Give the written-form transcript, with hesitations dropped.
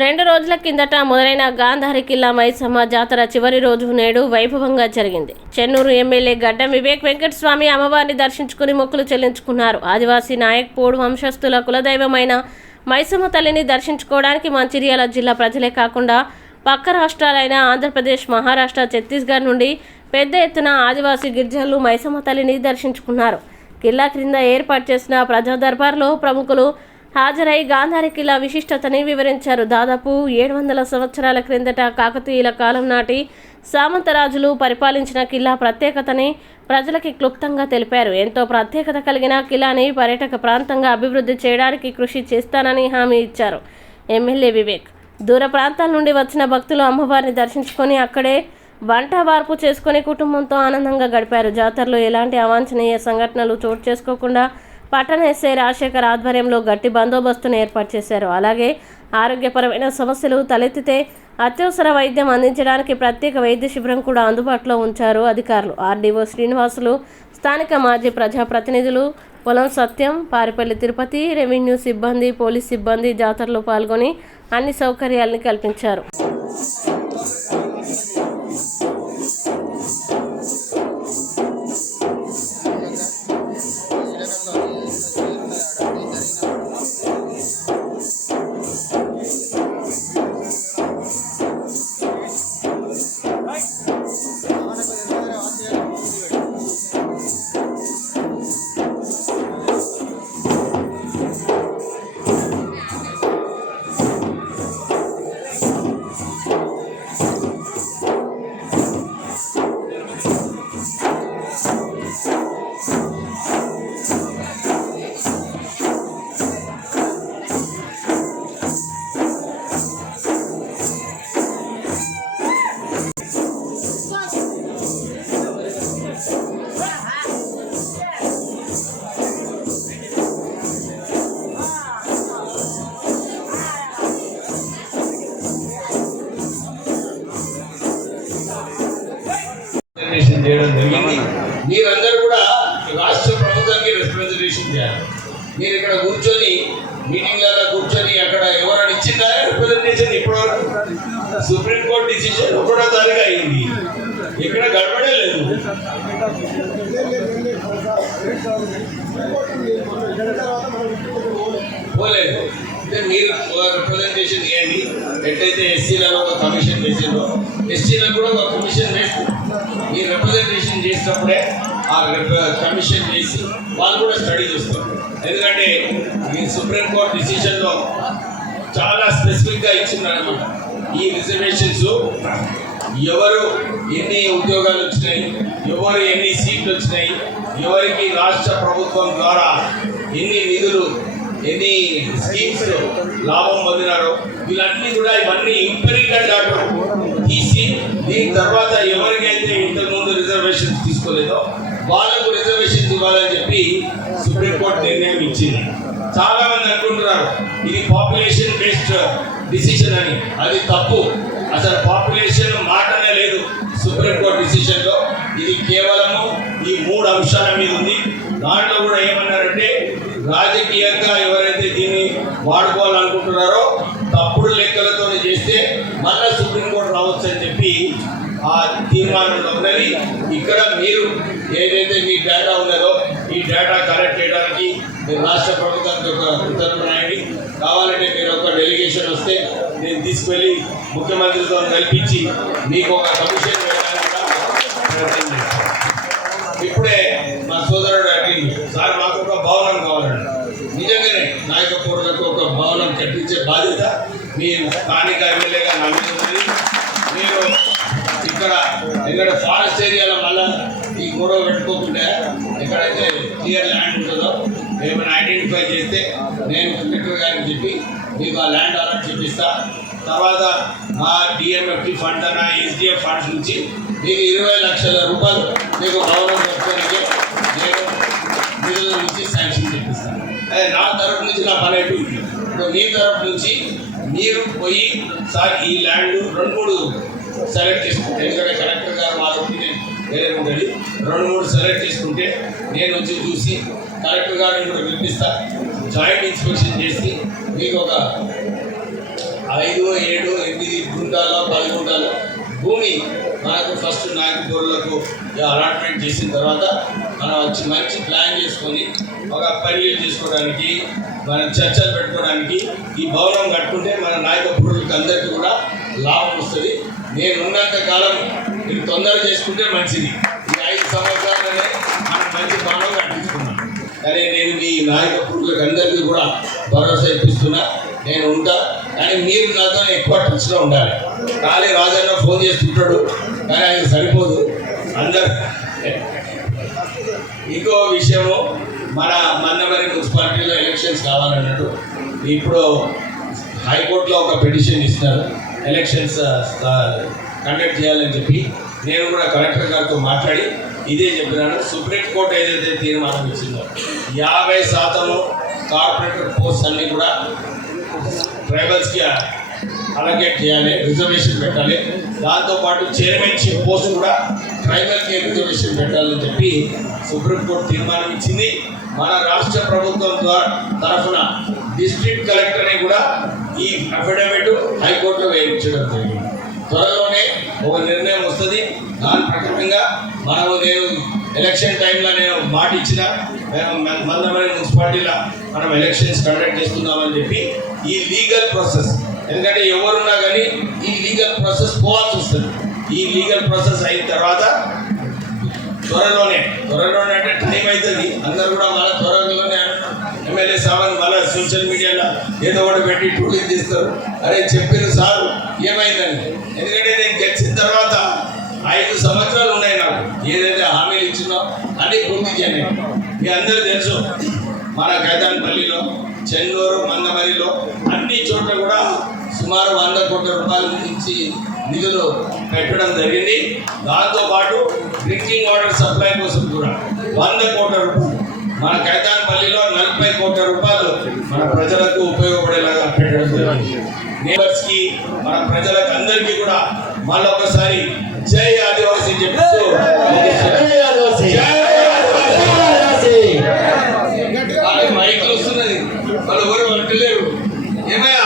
2 రోజుల కిందట మొదలైన గాంధారి కిల్లా మైసమ్మ జాతర చివరి రోజు నేడు వైభవంగా జరిగింది. చెన్నూరు ఎమ్మెల్యే గడ్డం వివేక్ వెంకటస్వామి అమ్మవారిని దర్శించుకుని మొక్కులు చెల్లించుకున్నారు. ఆదివాసీ నాయక్ పోడు వంశస్థుల కులదైవమైన మైసమ్మ తల్లిని దర్శించుకోవడానికి మంచిర్యాల జిల్లా ప్రజలే కాకుండా పక్క రాష్ట్రాలైన ఆంధ్రప్రదేశ్, మహారాష్ట్ర, ఛత్తీస్గఢ్ నుండి పెద్ద ఎత్తున ఆదివాసీ గిరిజనులు మైసమ్మ తల్లిని దర్శించుకున్నారు. కిల్లా క్రింద ఏర్పాటు చేసిన ప్రజా దర్బార్లో ప్రముఖులు హాజరై గాంధారి కిల్లా విశిష్టతని వివరించారు. దాదాపు 700 సంవత్సరాల క్రిందట కాకతీయుల కాలం నాటి సామంతరాజులు పరిపాలించిన కిల్లా ప్రత్యేకతని ప్రజలకి క్లుప్తంగా తెలిపారు. ఎంతో ప్రత్యేకత కలిగిన కిల్లాని పర్యాటక ప్రాంతంగా అభివృద్ధి చేయడానికి కృషి చేస్తానని హామీ ఇచ్చారు ఎమ్మెల్యే వివేక్. దూర ప్రాంతాల నుండి వచ్చిన భక్తులు అమ్మవారిని దర్శించుకొని అక్కడే వంట వార్పు చేసుకుని కుటుంబంతో ఆనందంగా గడిపారు. జాతరలో ఎలాంటి అవాంఛనీయ సంఘటనలు చోటు చేసుకోకుండా పట్టణ ఎస్ఐ రాజశేఖర్ ఆధ్వర్యంలో గట్టి బందోబస్తును ఏర్పాటు చేశారు. అలాగే ఆరోగ్యపరమైన సమస్యలు తలెత్తితే అత్యవసర వైద్యం అందించడానికి ప్రత్యేక వైద్య శిబిరం కూడా అందుబాటులో ఉంచారు అధికారులు. ఆర్డీఓ శ్రీనివాసులు, స్థానిక మాజీ ప్రజాప్రతినిధులు పొలం సత్యం, పారిపల్లి తిరుపతి, రెవెన్యూ సిబ్బంది, పోలీస్ సిబ్బంది జాతరలో పాల్గొని అన్ని సౌకర్యాలను కల్పించారు. మీరందరూ కూడా రాష్ట్ర ప్రభుత్వానికి రిప్రజెంటేషన్ చేయాలి. మీరు ఇక్కడ కూర్చొని మీటింగ్ లాగా కూర్చొని అక్కడ ఎవరైనా ఇచ్చిందా రిప్రజెంటేషన్? ఇప్పటివరకు సుప్రీంకోర్టు డిసిషన్ 1వ తారీఖు అయింది, ఇక్కడ గడపడే లేదు. పోలేదు. మీరు రిప్రజెంటేషన్ చేయండి. ఎట్లయితే ఎస్సీలలో ఒక కమిషన్ వేసిందో ఎస్టీలకు కూడా ఒక కమిషన్ వేసి మీరు రిప్రజెంటేషన్ చేసినప్పుడే ఆ కమిషన్ చేసి వాళ్ళు కూడా స్టడీ చేస్తారు. ఎందుకంటే ఈ సుప్రీంకోర్టు డిసిషన్లో చాలా స్పెసిఫిక్గా ఇచ్చిందన్నమాట. ఈ రిజర్వేషన్స్ ఎవరు ఎన్ని ఉద్యోగాలు వచ్చినాయి, ఎవరు ఎన్ని సీట్లు వచ్చినాయి, ఎవరికి రాష్ట్ర ప్రభుత్వం ద్వారా ఎన్ని నిధులు, ఎన్ని స్కీమ్స్ లాభం పొందినారో వీళ్ళన్నీ కూడా ఇవన్నీ ఇంపెరికల్ డాటా తీసి దీని తర్వాత ఎవరికైతే ఇంతకుముందు రిజర్వేషన్స్ తీసుకోలేదో వాళ్ళకు రిజర్వేషన్స్ ఇవ్వాలని చెప్పి సుప్రీంకోర్టు నిర్ణయం ఇచ్చింది. చాలా మంది అనుకుంటున్నారు ఇది పాపులేషన్ బేస్డ్ డిసిషన్ అని. అది తప్పు. అసలు పాపులేషన్ మాటనే లేదు సుప్రీంకోర్టు డిసిషన్లో. ఇది కేవలము ఈ 3 అంశాల మీద ఉంది. దాంట్లో కూడా ఏమన్నారంటే రాజకీయంగా ఎవరైతే దీన్ని వాడుకోవాలనుకుంటున్నారో తప్పుడు లెక్కలతో చేస్తే మళ్ళా సుప్రీంకోర్టు రావచ్చు అని చెప్పి ఆ తీర్మానంలో ఉన్నది. ఇక్కడ మీరు ఏదైతే మీ డేటా ఉన్నదో ఈ డేటా కలెక్ట్ చేయడానికి మీరు రాష్ట్ర ప్రభుత్వానికి ఒక ఉత్తర్వులు రాయండి. కావాలంటే మీరు ఒక డెలిగేషన్ వస్తే నేను తీసుకువెళ్ళి ముఖ్యమంత్రితో కల్పించి మీకు ఒక కమిషన్ వేయడానికి ప్రయత్నం చేస్తాను. ఇప్పుడే మా సోదరుడు అడిగింది, సార్ మాకు ఒక భవనం కావాలండి. నిజంగానే నాయకపూర్లకు ఒక భవనం కట్టించే బాధ్యత మీరు స్థానిక ఎమ్మెల్యేగా నమ్ముతుంది. మీరు ఇక్కడ ఫారెస్ట్ ఏరియాలో మళ్ళీ ఈ గొడవ పెట్టుకోకుండా ఎక్కడైతే క్లియర్ ల్యాండ్ ఉంటుందో ఏమైనా ఐడెంటిఫై చేస్తే నేను కలెక్టర్ గారికి చెప్పి మీకు ఆ ల్యాండ్ అలాట్ చేపిస్తా. తర్వాత మా డిఎంఎఫ్టీ ఫండ్ అన్న ఎస్డిఎఫ్ ఫండ్స్ నుంచి మీకు 20 లక్షల రూపాయలు మీకు భవనం కట్టుకోవడానికి నేను నిధుల నుంచి శాంక్షన్ చేపిస్తాను. అదే నా తరఫు నుంచి నా పని అయిపోయింది. ఇప్పుడు మీ తరఫు నుంచి మీరు పోయి సార్ ఈ ల్యాండ్ 2-3 సెలెక్ట్ చేసుకుంటే, ఎందుకంటే కలెక్టర్ గారు మా ఒపీనియన్ వేరే ఉంటుంది, 2-3 సెలెక్ట్ చేసుకుంటే నేను వచ్చి చూసి కలెక్టర్ గారిని కూడా పిలిపిస్తా. జాయింట్ ఇన్స్పెక్షన్ చేసి మీకు ఒక 5, 7, 8 గుంటాలో 10 గుంటాలు భూమి మనకు ఫస్ట్ నాయకులకు అలాట్మెంట్ చేసిన తర్వాత మనం వచ్చి మంచి ప్లాన్ చేసుకొని ఒక పనులు చేసుకోవడానికి మన చర్చలు పెట్టుకోవడానికి ఈ భవనం కట్టుకుంటే మన నాయకులకు అందరికీ కూడా లాభం వస్తుంది. నేను ఉన్నంత కాలం మీరు తొందరగా చేసుకుంటే మంచిది. ఈ 5 సంవత్సరాలనే మనం మంచి భవనం కట్టించుకున్నాం. కానీ నేను మీ నాయకులకు అందరికీ కూడా భరోసా ఇప్పిస్తున్నా, నేను ఉంటా. కానీ మీరు నాతో ఎక్కువ టచ్లో ఉండాలి. ఖాళీ రాజన్న ఫోన్ చేస్తుంటాడు కానీ అది సరిపోదు. అందరు ఇంకో విషయము, మన మందమరి మున్సిపాలిటీలో ఎలక్షన్స్ కావాలన్నట్టు ఇప్పుడు హైకోర్టులో ఒక పిటిషన్ ఇస్తున్నారు ఎలక్షన్స్ కండక్ట్ చేయాలని చెప్పి. నేను కూడా కలెక్టర్ గారితో మాట్లాడి ఇదే చెప్పినాను. సుప్రీంకోర్టు ఏదైతే తీర్మానం ఇచ్చిందో 50% కార్పొరేటర్ పోస్ట్ అన్ని కూడా ట్రైబల్స్కి అలొకేట్ చేయాలి, రిజర్వేషన్ పెట్టాలి. దాంతోపాటు చైర్మన్షిప్ పోస్ట్ కూడా ట్రైబల్కి రిజర్వేషన్ పెట్టాలని చెప్పి సుప్రీంకోర్టు తీర్మానం ఇచ్చింది. మన రాష్ట్ర ప్రభుత్వం తరఫున డిస్ట్రిక్ట్ కలెక్టర్ని కూడా ఈ అఫిడవిట్ హైకోర్టులో వేయించడం జరిగింది. త్వరలోనే ఒక నిర్ణయం వస్తుంది. దాని ప్రకారంగా నేను ఎలక్షన్ టైంలో నేను మాట ఇచ్చిన మందమరి మున్సిపాలిటీలో మనం ఎలక్షన్స్ కండక్ట్ చేస్తున్నామని చెప్పి ఈ లీగల్ ప్రాసెస్, ఎందుకంటే ఎవరున్నా కానీ ఈ లీగల్ ప్రాసెస్ పోవాల్సి వస్తుంది. ఈ లీగల్ ప్రాసెస్ అయిన తర్వాత త్వరలోనే అంటే టైం అవుతుంది. అందరు కూడా మళ్ళీ త్వరలోనే ఎమ్మెల్యే సామాన్ మళ్ళీ సోషల్ మీడియాలో ఏదో ఒకటి పెట్టి టూలింగ్ తీస్తారు. అరే చెప్పిన సార్ ఏమైందని. ఎందుకంటే నేను గెలిచిన తర్వాత 5 సంవత్సరాలు ఉన్నాయి నాకు. ఏదైతే హామీలు ఇచ్చినో అన్నీ పూర్తి చేయండి. మీ అందరూ తెలుసు, మన గైదాన్పల్లిలో, చెన్నూరు, మందమరిలో అన్ని చోట్ల కూడా సుమారు 100 కోట్ల రూపాయల నుంచి నిధులు పెట్టడం జరిగింది. దాంతోపాటు డ్రింకింగ్ వాటర్ సప్లై కోసం కూడా 100 కోట్ల రూపాయలు, మన గైదాన్పల్లిలో 40 కోట్ల రూపాయలు మన ప్రజలకు ఉపయోగపడేలాగా పెట్టడం జరిగింది. నేబర్స్కి, మన ప్రజలకు అందరికీ కూడా మళ్ళొకసారి జై ఆదివాసీ చెప్తూ మైకులు వస్తున్నది, వాళ్ళు ఎవరు అంటలేరు. ఏమయ్యా